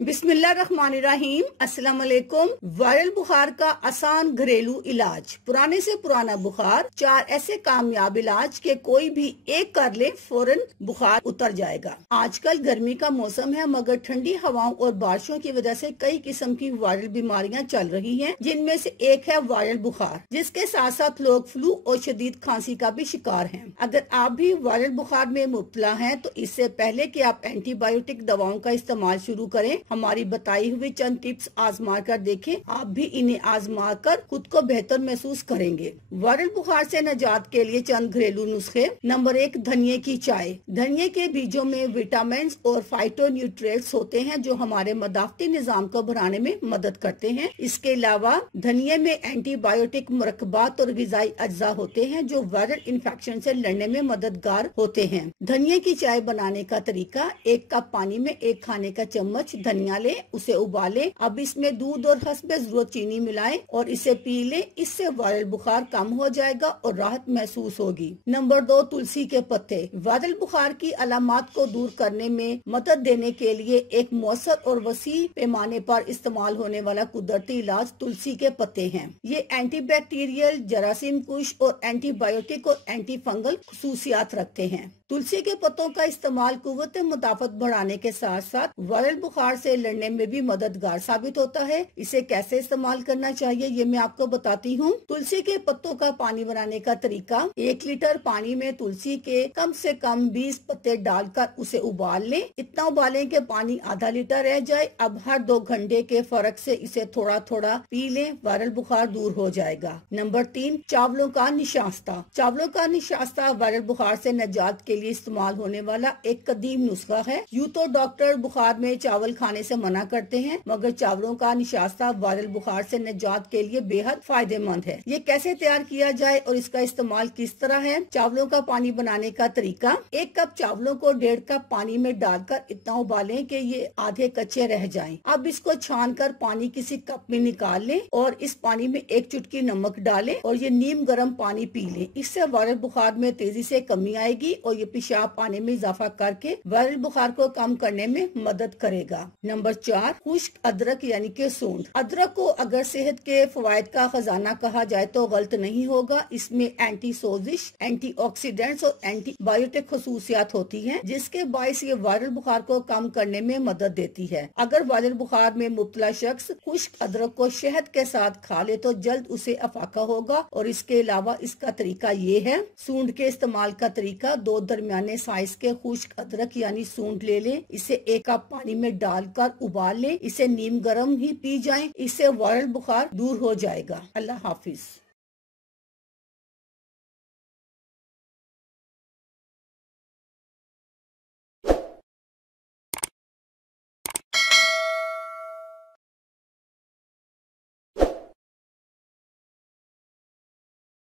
बिस्मिल्लाहिर्रहमानिर्रहीम। अस्सलाम वालेकुम। वायरल बुखार का आसान घरेलू इलाज। पुराने से पुराना बुखार, 4 ऐसे कामयाब इलाज के कोई भी एक कर ले, फौरन बुखार उतर जाएगा। आजकल गर्मी का मौसम है, मगर ठंडी हवाओं और बारिशों की वजह से कई किस्म की वायरल बीमारियां चल रही हैं, जिनमें से एक है वायरल बुखार, जिसके साथ साथ लोग फ्लू और शदीद खांसी का भी शिकार हैं। अगर आप भी वायरल बुखार में मुब्तला हैं, तो इससे पहले कि आप एंटीबायोटिक दवाओं का इस्तेमाल शुरू करें, हमारी बताई हुई चंद टिप्स आजमा कर देखें। आप भी इन्हें आजमा कर खुद को बेहतर महसूस करेंगे। वायरल बुखार से निजात के लिए चंद घरेलू नुस्खे। नंबर 1, धनिये की चाय। धनिये के बीजों में विटामिन और फाइटोन्यूट्रिएंट्स होते हैं, जो हमारे मदाफती निजाम को बढ़ाने में मदद करते हैं। इसके अलावा धनिये में एंटीबायोटिक मुरक्कबात और ग़िज़ाई अज्जा होते हैं, जो वायरल इन्फेक्शन से लड़ने में मददगार होते हैं। धनिये की चाय बनाने का तरीका: 1 कप पानी में 1 खाने का चम्मच धनिया ले, उसे उबाले। अब इसमें दूध और हस्बे जरूरत चीनी मिलाएं और इसे पी ले। इससे वायरल बुखार कम हो जाएगा और राहत महसूस होगी। नंबर 2, तुलसी के पत्ते। वायरल बुखार की अलामात को दूर करने में मदद देने के लिए एक मौसर और वसी पैमाने पर इस्तेमाल होने वाला कुदरती इलाज तुलसी के पत्ते हैं। ये एंटीबैक्टीरियल, जरासीम कुश और एंटीबायोटिक और एंटी फंगल खसूसियात रखते हैं। तुलसी के पत्तों का इस्तेमाल कुव्वत मुदाफत बढ़ाने के साथ साथ वायरल बुखार से लड़ने में भी मददगार साबित होता है। इसे कैसे इस्तेमाल करना चाहिए, ये मैं आपको बताती हूँ। तुलसी के पत्तों का पानी बनाने का तरीका: 1 लीटर पानी में तुलसी के कम से कम 20 पत्ते डालकर उसे उबाल लें। इतना उबालें कि पानी आधा लीटर रह जाए। अब हर 2 घंटे के फर्क से इसे थोड़ा थोड़ा पी लें, वायरल बुखार दूर हो जाएगा। नंबर 3, चावलों का निशास्ता। चावलों का निशास्ता वायरल बुखार से निजात के लिए इस्तेमाल होने वाला एक कदीम नुस्खा है। यूं तो डॉक्टर बुखार में चावल खाने से मना करते हैं, मगर चावलों का निशास्ता वायरल बुखार से निजात के लिए बेहद फायदेमंद है। ये कैसे तैयार किया जाए और इसका इस्तेमाल किस तरह है? चावलों का पानी बनाने का तरीका: 1 कप चावलों को 1.5 कप पानी में डालकर इतना उबालें कि ये आधे कच्चे रह जाएं। अब इसको छानकर पानी किसी कप में निकाल लें और इस पानी में 1 चुटकी नमक डालें और ये नीम गर्म पानी पी लें। इससे वायरल बुखार में तेजी से कमी आएगी और ये पेशाब पानी में इजाफा करके वायरल बुखार को कम करने में मदद करेगा। नंबर 4, खुश्क अदरक यानी कि सूंठ। अदरक को अगर सेहत के फवायद का खजाना कहा जाए तो गलत नहीं होगा। इसमें एंटी सोजिश, एंटीऑक्सीडेंट्स और एंटीबायोटिक खसूसियात होती हैं, जिसके बायस ये वायरल बुखार को कम करने में मदद देती है। अगर वायरल बुखार में मुब्तला शख्स खुश्क अदरक को शहद के साथ खा ले तो जल्द उसे अफाका होगा। और इसके अलावा इसका तरीका ये है: सूंठ के इस्तेमाल का तरीका: 2 दरमियाने साइज के खुश्क अदरक यानी सूंठ ले लें। इसे 1 कप पानी में डालकर उबाल लें। इसे नीम गर्म ही पी जाएं। इससे वायरल बुखार दूर हो जाएगा। अल्लाह हाफिज।